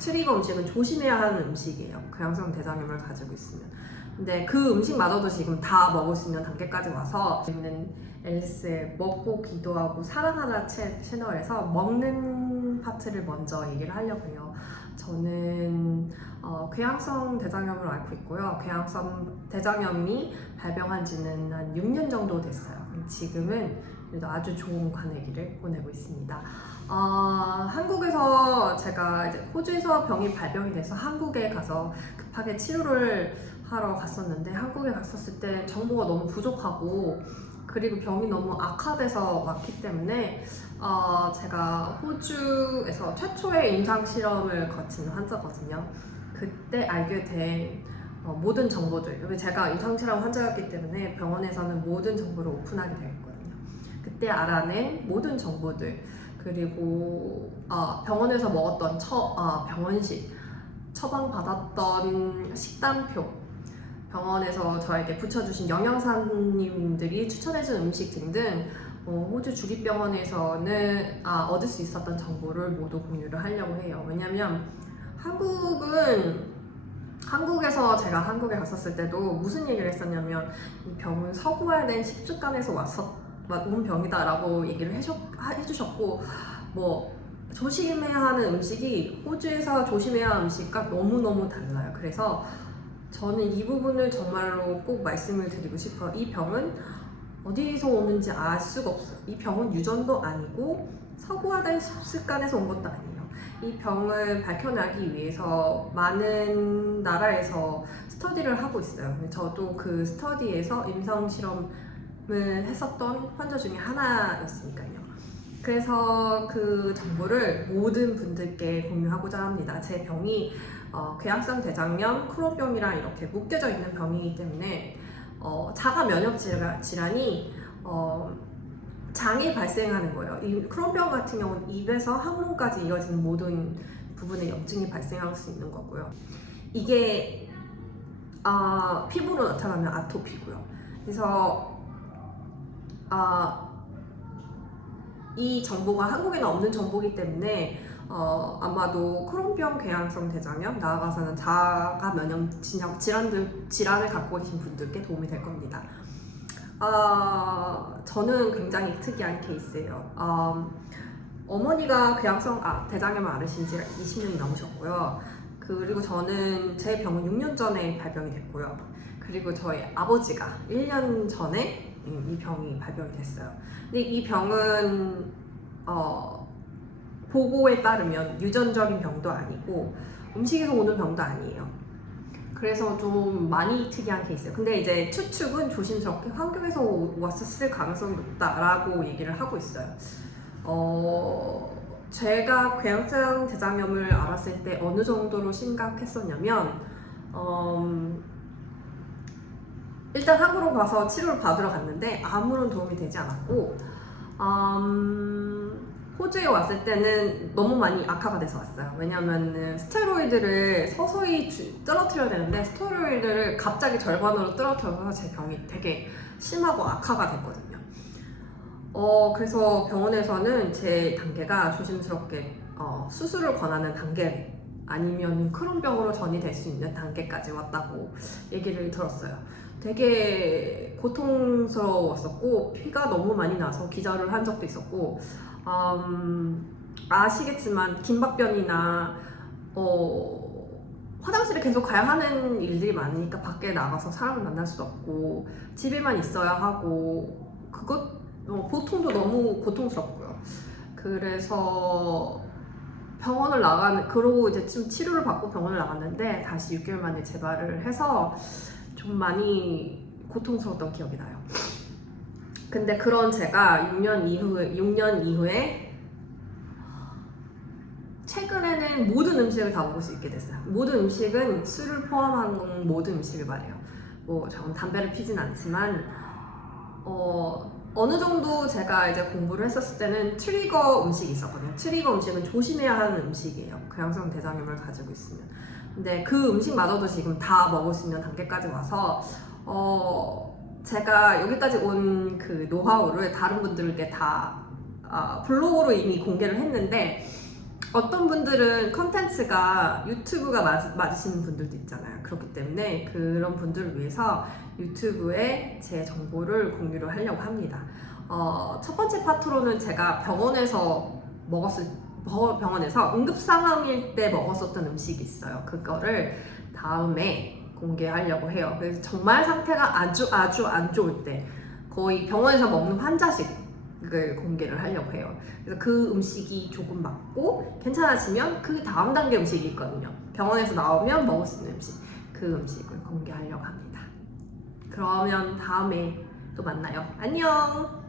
트리거 음식은 조심해야 하는 음식이에요. 궤양성 대장염을 가지고 있으면. 근데 그 음식마저도 지금 다 먹을 수 있는 단계까지 와서 저는 앨리스의 먹고 기도하고 사랑하라 채- 채널에서 먹는 파트를 먼저 얘기를 하려고 해요. 저는 어, 궤양성 대장염을 앓고 있고요. 궤양성 대장염이 발병한 지는 한 6년 정도 됐어요. 지금은 그래도 아주 좋은 관행기를 보내고 있습니다. 어, 한국에서 제가 이제 호주에서 병이 발병이 돼서 한국에 가서 급하게 치료를 하러 갔었는데 한국에 갔었을 때 정보가 너무 부족하고 그리고 병이 너무 악화돼서 왔기 때문에 어, 제가 호주에서 최초의 임상 실험을 거친 환자거든요. 그때 알게 된 어, 모든 정보들, 왜 제가 임상 실험 환자였기 때문에 병원에서는 모든 정보를 오픈하게 되었거든요. 그때 알아낸 모든 정보들 그리고 어, 병원에서 먹었던 처, 어, 병원식 처방 받았던 식단표 병원에서 저에게 붙여주신 영양사님들이 추천해준 음식 등등 어, 호주 주립병원에서는 아, 얻을 수 있었던 정보를 모두 공유를 하려고 해요. 왜냐면 한국은 한국에서 제가 한국에 갔었을 때도 무슨 얘기를 했었냐면 이 병은 서구화된 식습관에서 왔었 온 병이다라고 얘기를 해주, 해주셨고 뭐 조심해야 하는 음식이 호주에서 조심해야 하는 음식과 너무너무 달라요. 그래서 저는 이 부분을 정말로 꼭 말씀을 드리고 싶어요. 이 병은 어디서 오는지 알 수가 없어요. 이 병은 유전도 아니고 서구화된 습관에서 온 것도 아니에요. 이 병을 밝혀내기 위해서 많은 나라에서 스터디를 하고 있어요. 저도 그 스터디에서 임상 실험을 했었던 환자 중에 하나였으니까요. 그래서 그 정보를 모든 분들께 공유하고자 합니다. 제 병이 어, 궤양성 대장염, 크론병이랑 이렇게 묶여져 있는 병이기 때문에 어, 자가 면역 질환- 질환이 어, 장에 발생하는 거예요. 이 크론병 같은 경우는 입에서 항문까지 이어지는 모든 부분에 염증이 발생할 수 있는 거고요. 이게 아, 피부로 나타나면 아토피고요. 그래서 아, 이 정보가 한국에는 없는 정보이기 때문에 어, 아마도 크론병 궤양성 대장염 나아가서는 자가 면역 질환들 질환을 갖고 계신 분들께 도움이 될 겁니다. 아, 저는 굉장히 특이한 케이스예요. 음, 어머니가 궤양성 아, 대장염을 앓으신 지 20년이 넘으셨고요. 그리고 저는 제 병은 6년 전에 발병이 됐고요. 그리고 저희 아버지가 1년 전에 음, 이 병이 발병이 됐어요. 근데 이 병은 어, 보고에 따르면 유전적인 병도 아니고 음식에서 오는 병도 아니에요. 그래서 좀 많이 특이한 케이스예요. 근데 이제 추측은 조심스럽게 환경에서 오- 왔었을 가능성이 높다라고 얘기를 하고 있어요. 어, 제가 궤양성 대장염을 알았을 때 어느 정도로 심각했었냐면 음, 일단 한국으로 가서 치료를 받으러 갔는데 아무런 도움이 되지 않았고 음, 호주에 왔을 때는 너무 많이 악화가 돼서 왔어요. 왜냐면은 스테로이드를 서서히 주- 떨어뜨려야 되는데 스테로이드를 갑자기 절반으로 떨어뜨려서 제 병이 되게 심하고 악화가 됐거든요. 어, 그래서 병원에서는 제 단계가 조심스럽게 어, 수술을 권하는 단계 아니면 크론병으로 전이 될 수 있는 단계까지 왔다고 얘기를 들었어요. 되게 고통스러웠었고 피가 너무 많이 나서 기절을 한 적도 있었고 음, 아시겠지만 긴박변이나 어, 화장실에 계속 가야 하는 일들이 많으니까 밖에 나가서 사람을 만날 수도 없고 집에만 있어야 하고 그것 어, 보통도 너무 고통스럽고요. 그래서 병원을 나가는 그러고 이제 좀 치료를 받고 병원을 나갔는데 다시 6개월 만에 재발을 해서 좀 많이 고통스러웠던 기억이 나요. 근데 그런 제가 6년 이후에 6년 이후에 최근에는 모든 음식을 다 먹을 수 있게 됐어요. 모든 음식은 술을 포함한 모든 음식을 말해요. 뭐 저는 담배를 피진 않지만 어 어느 정도 제가 이제 공부를 했었을 때는 트리거 음식이 있었거든요. 트리거 음식은 조심해야 하는 음식이에요. 궤양성 대장염을 가지고 있으면. 근데 그 음식마저도 지금 다 먹을 수 있는 단계까지 와서 어 제가 여기까지 온 그 노하우를 다른 분들께 다 아, 블로그로 이미 공개를 했는데 어떤 분들은 컨텐츠가 유튜브가 맞, 맞으시는 분들도 있잖아요. 그렇기 때문에 그런 분들을 위해서 유튜브에 제 정보를 공유를 하려고 합니다. 어, 첫 번째 파트로는 제가 병원에서 먹었을 버- 병원에서 응급 상황일 때 먹었었던 음식이 있어요. 그거를 다음에 공개하려고 해요. 그래서 정말 상태가 아주 아주 안 좋을 때 거의 병원에서 먹는 환자식을 공개를 하려고 해요. 그래서 그 음식이 조금 맞고 괜찮아지면 그 다음 단계 음식이 있거든요. 병원에서 나오면 먹을 수 있는 음식, 그 음식을 공개하려고 합니다. 그러면 다음에 또 만나요. 안녕!